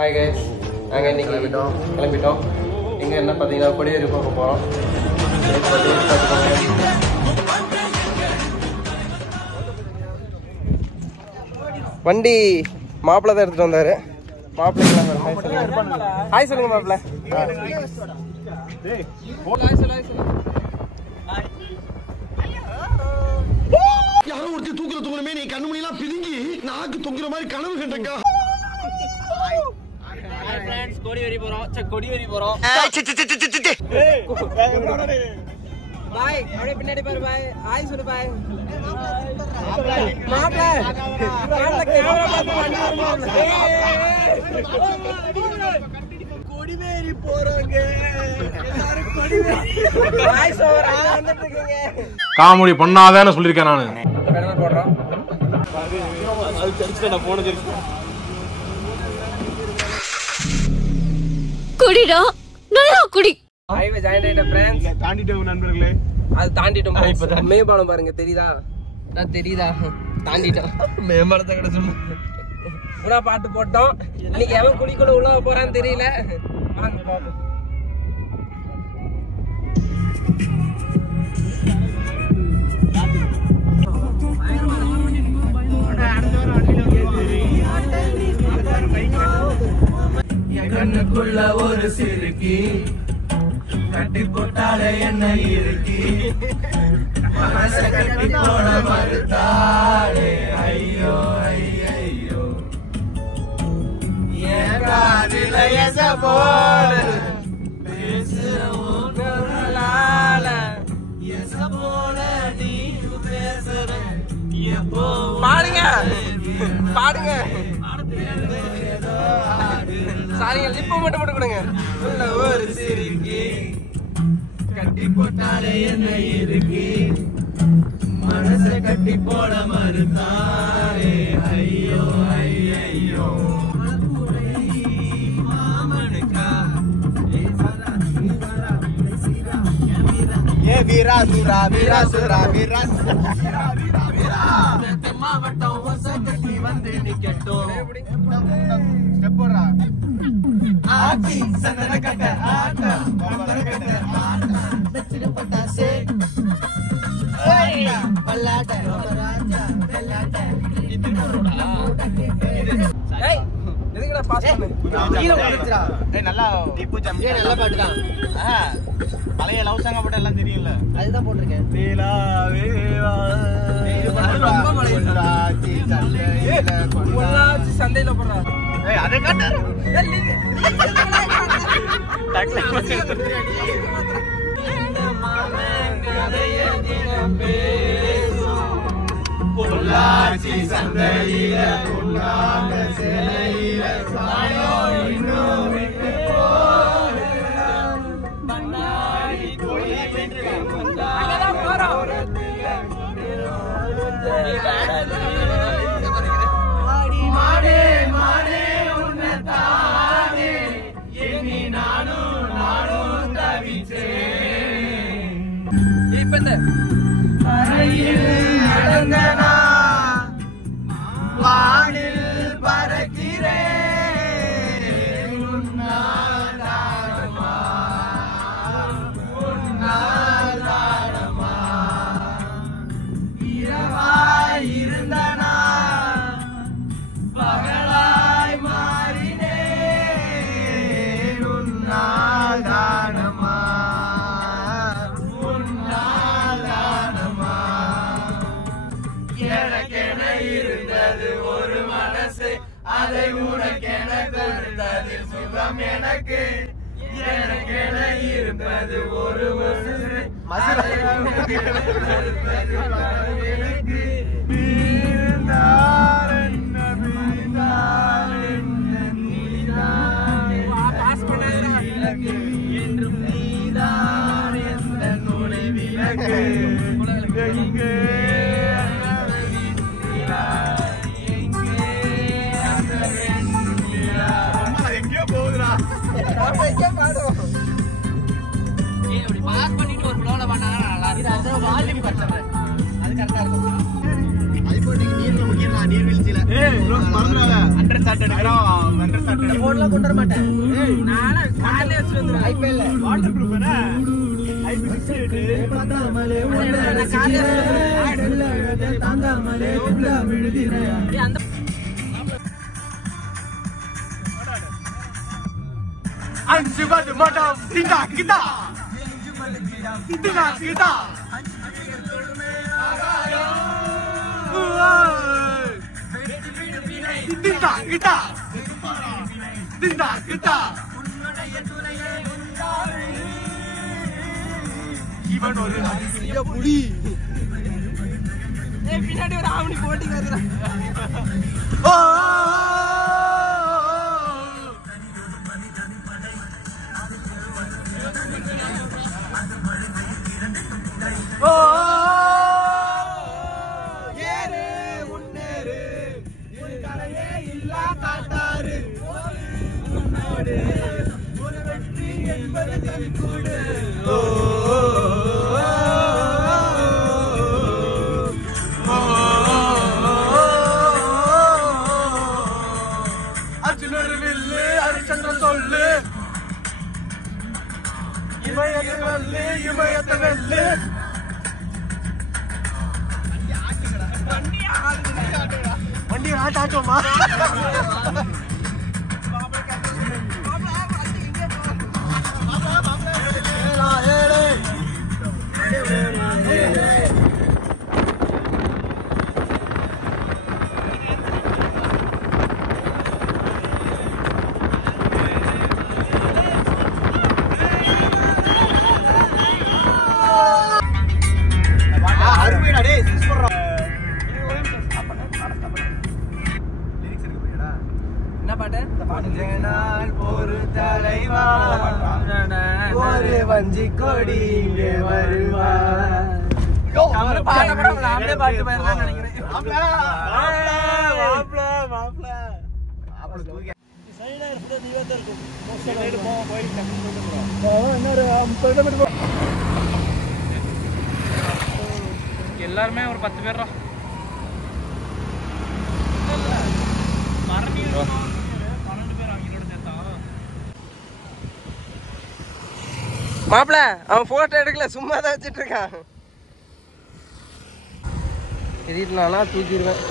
Hi guys, நாங்கள் இன்னைக்கு கிளம்பிட்டோம். எங்கே என்ன பார்த்தீங்கன்னா கொடிவேரி போக போகிறோம். வண்டி மாப்பிள்ளை தான் எடுத்துகிட்டு வந்தார். மாப்பிள்ளைங்களாம் ஹாய் சொல்லுங்க மாப்பிள்ளை. யாரும் ஒருத்தி தூக்குறமே நீ கண்ணு மணிலாம் பிதுங்கி நாக்கு தொங்குற மாதிரி கனவு கண்டக்கா. கொடிவேரி போறோம். கொடிவேரி போறோம். பாய், அப்படியே பின்னாடி பாரு பாய். ஹாய் சொல்லு பாய். மாப்பிள்ளை கொடிவேரி போறோங்க. காமெடி பண்ணாதான்னு சொல்லியிருக்கேன் நானு. போடுறோம். குடிடா நல்லா குடி. ஹைவே ஜாயின் ஆயிட்ட ஃப்ரெண்ட்ஸ். தாண்டிட்டோம் நண்பர்களே. அது தாண்டிட்டோம். மேம்பாலம் பாருங்க, தெரியுதா? நான் தெரியுதா? தாண்டிட்டோம். மேம்பாலத்தை கிட்ட சும்மா கூட பாட்டு போட்டோம். இன்னைக்கு எவன் குடிக்குள்ள உள்ள போறான்னு தெரியல. வாங்க பாப்போம். கண்ணுக்குள்ள ஒரு சிறுக்கி கட்டி போட்டாலே என்ன இருக்கு மனச கட்டி போட மறுத்தாளே. ஐயோ ஐயோ ஏன் காதில எச போல பேசுறோம் எச போல நீ பேசுற எப்போ பாடுங்க பாடுங்க. சாரிங்க, லிப்ப மட்டும் போட்டு கொடுங்க. உள்ள ஒரு சிறுக்கி கட்டி போட்டாலே என்ன இருக்கு மனச கட்டி போட மறுத்தாரே. ஐயோ ஐயோ மாமனுக்கா ஏ வீரா சுரா வீரா சுரா வீரா மாவட்டம் ஒச கட்டி வந்து நிக்கட்டும். ஆச்சி சந்தன கட்ட ஆட்டா பம்பர கட்ட ஆட்டா நச்சிர பட்டாசே ஐயா பல்லாட்ட ராஜா பல்லாட்ட இது போறடா. ஏய் எதுக்குடா பாஸ் பண்ணு? கீழ போடுடா. டேய் நல்லா தீப்பு ஜம். ஏய் நல்ல பாட்டு தான். பழைய லவ் சாங் போட்டு எல்லாம் தெரியும்ல, அதுதான் போட்டுருக்கேன். வேலா வேவா இது பாட்டு ரொம்ப பழைய. ஆச்சி சந்தையில கொள்ளாச்சி சந்தையில போடுறா. ஏய் அத காட்டு. டக்ல இந்த மாமன் கதைய தினம் பேசும் பொள்ளாச்சி சந்தையில பொள்ளாத சிலையில சாயோ இன்னும் விட்டு போறேன் பண்ணாடி கொடி விட்டு அங்கதான் போறோம். மாடே மாடே உன்னை தானே எண்ணி நானும் நானும் தவிச்சேன். இப்ப இந்த அறையில் நடந்தனா வானில் பறக்கிறேன். உன்னால் தாரமா உன்னால் தாரமா இரவாய் இருந்தனா பகலாய் மாறினேன். உன்னால் தானமா உன்னால் தானமா எனக்கென இருந்தது ஒரு மனசு அதை உனக்கென கொடுத்தது சுகம் எனக்கு. எனக்கென இருந்தது ஒரு மனசு அதை உனக்கென கொடுத்தது எனக்கு. நீதான் என்ன நீதான் என்ன நீதான் விளக்கு என்றும் நீதான் எந்த நுழை விளக்கு. எங்கே எங்கேயோ போகுதுடா. பாடும் பாஸ் பண்ணிட்டு ஒரு ஃப்ளோல பண்ணா நல்லா இருக்கும். வால்யூம் பண்றேன், அது கரெக்டா இருக்கும். ஐபோன் நீர்ல முக்கியமா நீர்வீழ்ச்சியில. ஏய் ப்ரோ மறந்துடாத. 100 ஷாட் எடுக்கறோம் வெண்டர் ஷாட் போன்லாம் கொண்டு வர மாட்டேன் நானே காலையில எடுத்து வந்துறேன் ஐபிஎல் வாட்டர் ப்ரூஃப் வேற ஐபிஎல் பத்தாமலே ஓடுற காலையில தாங்காமலே உள்ள விழுதிரே அந்த அஞ்சு பத்து மடம் கிட்டா கிட்டா கிட்டா கிட்டா கிட்டா கிட்டா கிட்டா கிட்டா இவன் ஒரு அதிசய புலி பின்னாடி ஒரு ஆவணி போட்டி வருதுடா வண்டி ஆட்டாட்டோமா வஞ்சி கொடி இங்கே வருவா பாட்டு போயிருந்தான்னு நினைக்கிறேன் எல்லாருமே ஒரு 10 பேர் மாப்பிள அவன் போட்டோ எடுக்கல சும்மா தான் வச்சுட்டு இருக்கான் எதிர்னானா தூக்கிடுவேன்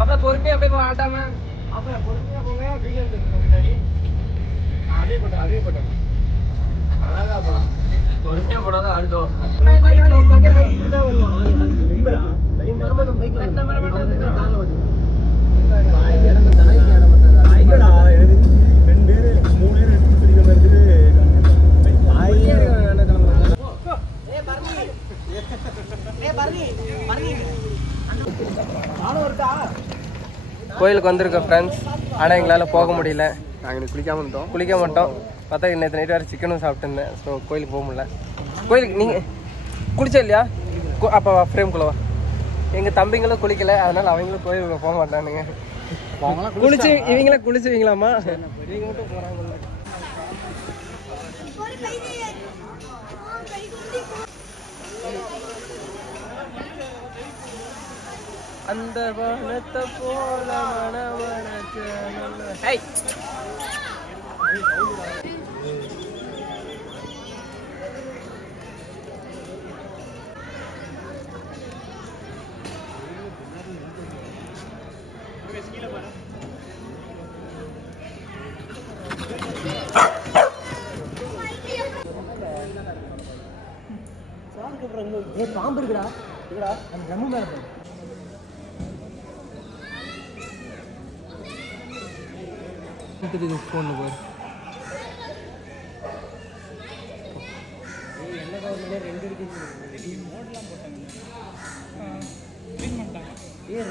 அப்ப பொறுமையா போய் ஆட்டாம அப்ப பொறுமையா போங்க அதே போட்டோம் அழகா போலாம் பொறுமையா போடாத ஆடுதோம் கோயிலுக்கு வந்திருக்கோம் ஃப்ரெண்ட்ஸ். ஆனால் எங்களால் போக முடியல. நாங்கள் குளிக்க மாட்டோம். பார்த்தா நேற்று நைட்டு வேறு சிக்கனும் சாப்பிட்டுருந்தேன். ஸோ கோயிலுக்கு போக முடியல. கோயிலுக்கு நீங்கள் குளிச்சா இல்லையா? அப்போ ஃப்ரேம்குள்ளே வா. எங்கள் தம்பிங்களும் குளிக்கலை, அதனால் அவங்களும் கோயிலுக்கு போக மாட்டானுங்க. குளிச்சு இவங்களே குளிச்சுவீங்களாம்மா? நீங்கள் மட்டும் போகிறாங்க. அந்த வானத்தை போல மனமனக்கு பாம்பு இருக்குடா. அந்த ட்ரம்மு மேல ஃபோன் பாரு.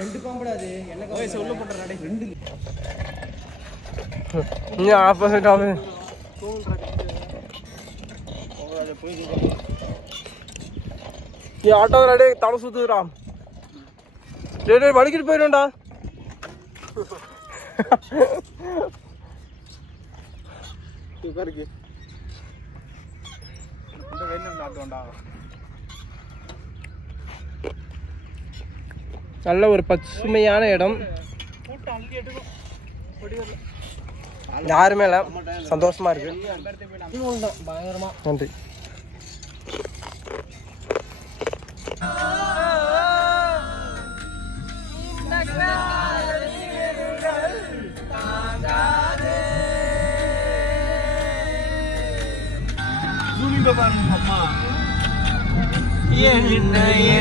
ரெண்டு பாம்படாது உள்ள போட்ட ரெண்டு ஆப்போசிட் ஆகும். ஆட்டோ ரெடி தலை சுத்துறா. வலிக்கிட்டு போயிடும்டா. நல்ல ஒரு பசுமையான இடம், யாருமே இல்லை, சந்தோஷமா இருக்கு. நன்றி.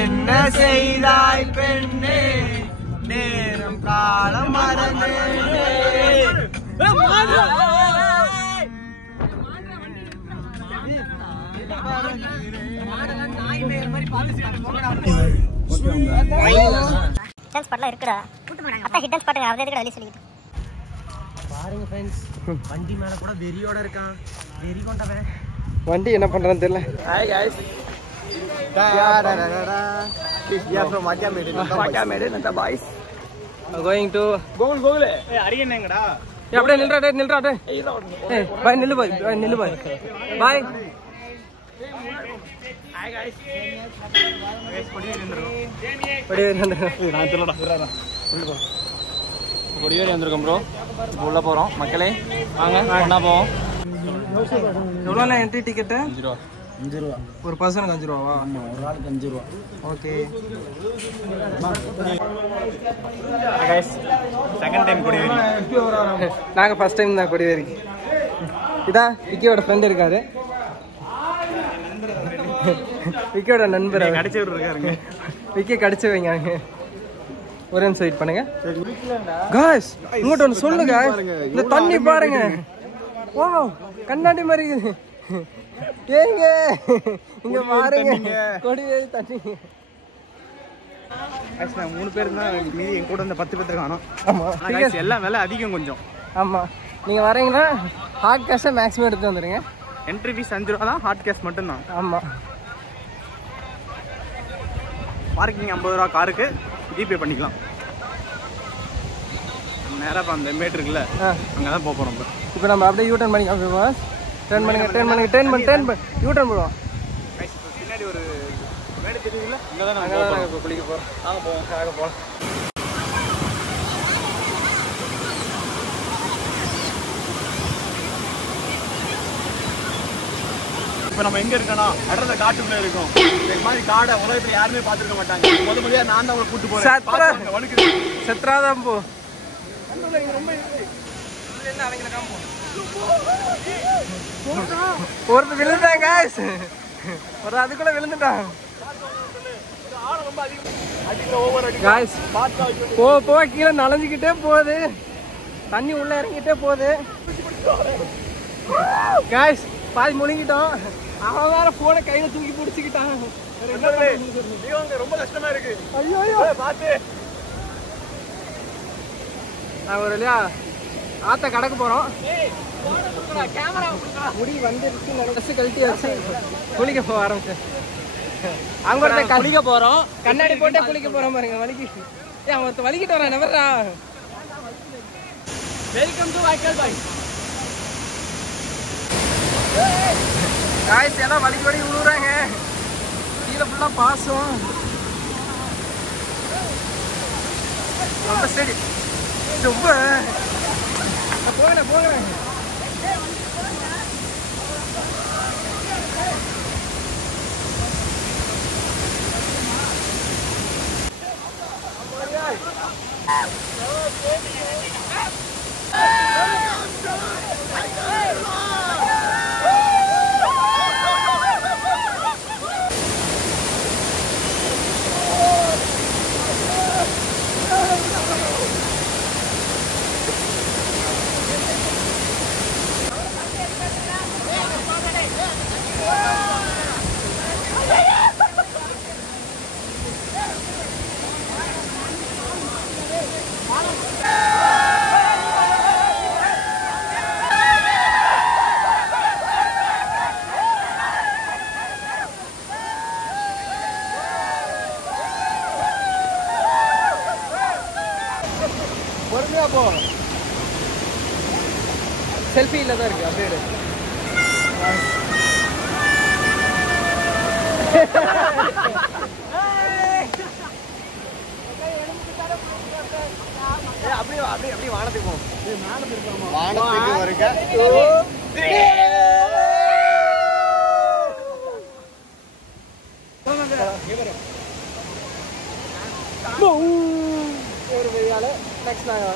என்ன செய்தாய் பெண்ணே, நேரம் காலம் மறந்து இருக்குடா. அதான் ஹிடன் ஸ்பாட் அவரே எதுக்கு வெளிய சொல்லிட்டு பாருங்க ஃப்ரெண்ட்ஸ், வண்டி மேல கூட வெறியோட இருக்கான். வெறி கொண்டவன் வண்டி என்ன பண்றான்னு தெரியல. Hi guys, we are from Matyamedi Nanta boys going to Google. ஏய் அரியனங்கடா, ஏய் அப்படியே நில்றா டேய். ஏய் பாய் நில்லு பாய் பாய். ஹாய் गाइस, கொடியே நின்றோம். நான் சொல்லடா கொடியே வந்திருக்கோம் ப்ரோ. உள்ள போறோம் மக்களே, வாங்க ஒண்ணா போவோம். எவ்வளோ என்ட்ரி டிக்கெட்டு? 5 ரூபா. ஒரு பர்சனுக்கு 5 ரூபாவா? ஆமாம், ஒரு ஆளுக்கு 5 ரூபா. ஓகே. Second time Kodiveri. நாங்கள் ஃபர்ஸ்ட் டைம் தான் கொடிவேரிக்கு. இதான் விக்கியோட ஃப்ரெண்ட் இருக்காரு, விக்கியோட நண்பர் கடிச்சு விட்ருக்காருங்க. விக்கி கடிச்சு வைங்க. ஒரே நிமிஷம் வெயிட் பண்ணுங்க காய்ஸ். உங்கள்கிட்ட ஒன்று சொல்லுங்க, இந்த தண்ணி பாருங்க, வா கண்ணாடி மாதிரி இருக்குது. ஏங்க இங்க பாருங்க, கொடிவேரி தண்ணி. ஆக்சுவலாக 3 பேர் தான், மீதி என் கூட இந்த 10 பேர் காணும். ஆமாம், எல்லாம் விலை அதிகம் கொஞ்சம். ஆமாம், நீங்கள் வரீங்கன்னா ஹாட் கேஷை மேக்ஸிமம் எடுத்து வந்துடுங்க. என்ட்ரி ஃபீஸ் 5 ரூபா தான், ஹாட் கேஷ் மட்டும்தான். ஆமாம், பார்க்கிங் 50 ரூபா, காருக்கு ஜிபே பண்ணிக்கலாம். நேராக அந்த மேட் இருக்குல்ல, அங்கே தான் போக போகிறோம். இப்போ நம்ம அப்படியே யூ டர்ன் பண்ணிக்கலாம். டர்ன் பண்ணுங்க, யூ டர்ன் போடுவோம். பின்னாடி ஒரு மேடு தெரியுங்களா, அங்கே தான் நாங்கள் இப்போ குளிக்க போகிறோம். நாங்கள் போகலாம். இப்போ நம்ம எங்கே இருக்கோன்னா அடர்ந்த காட்டுக்குள்ளே இருக்கோம். இந்த மாதிரி காடை உலகத்தில் யாருமே பார்த்துருக்க மாட்டாங்க. முதல்ல நான் தான் அவங்களை கூப்பிட்டு போகிறேன். செத்ராதான் போ. ஒருத்தர் விழுந்துட்டான் காய்ஸ், ஒரு அதுக்குள்ள விழுந்துட்டான் காய்ஸ். போ கீழே நனைஞ்சுக்கிட்டே போகுது, தண்ணி உள்ள இறங்கிட்டே போகுது காய்ஸ். பாதி முழுங்கிட்டோம். அவன் வேற போனை கையில தூக்கி பிடிச்சிக்கிட்டான். ரொம்ப கஷ்டமா இருக்கு. ஐயோ பார்த்து நான் ஒரு இல்லையா ஆத்த கடக்க போறோம். முடி வந்துருச்சு, ட்ரெஸ் கழட்டி வச்சு குளிக்க போக ஆரம்பிச்சேன். அங்க ஒருத்தர் குளிக்க போறோம், கண்ணாடி போட்டே குளிக்க போறோம் பாருங்க. வலிக்கு ஏன் ஒருத்தர் வலிக்கிட்டு வரான் நவர்றா. வெல்கம் டு வைக்கல் பாய் காய்ஸ். எல்லாம் வலிக்கு விழுறாங்க, கீழே ஃபுல்லா பாசம். ரொம்ப சரி, ரொம்ப போகிறேன். பொறுமையா போ, செல்ஃபி இல்ல தான் இருக்கு. அப்படியே அப்படியே அப்படியே அப்படியே வானத்துக்கு போவோம். வானத்துக்கு வருங்க. ஒரு பெரியால நெக்ஸ்ட் நாங்க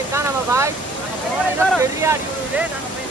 இதான் நம்ம பாய் பெரிய அடி விடுவே. நாங்க போய்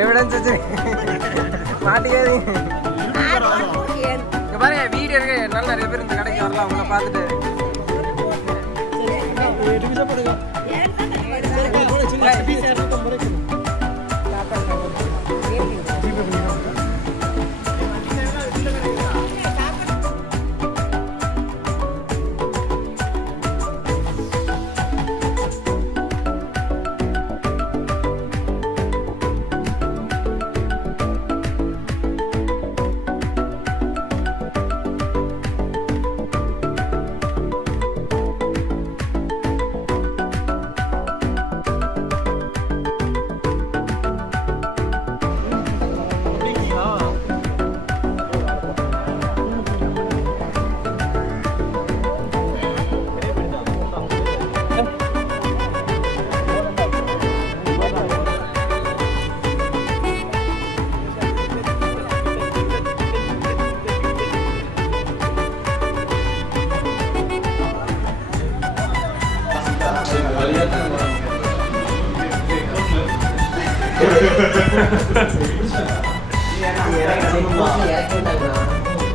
எவிடன்ஸ் மாட்டிக்காது. பாருங்க வீடியோ இருக்கு, நல்லா நிறைய பேர் இந்த கடைக்கு வரலாம். அவங்கள பார்த்துட்டு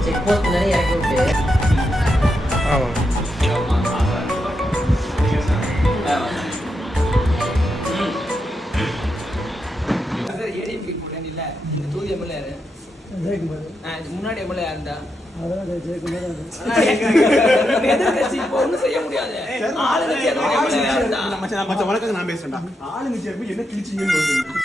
செக் போஸ்ட் நிறைய இறக்கி விட்டு முன்னாடி எம்எல்ஏ இருந்தா செய்ய முடியாது. வணக்கம், நான் பேசுறேன். ஆளுங்கட்சி என்ன கிழிச்சிங்கன்னு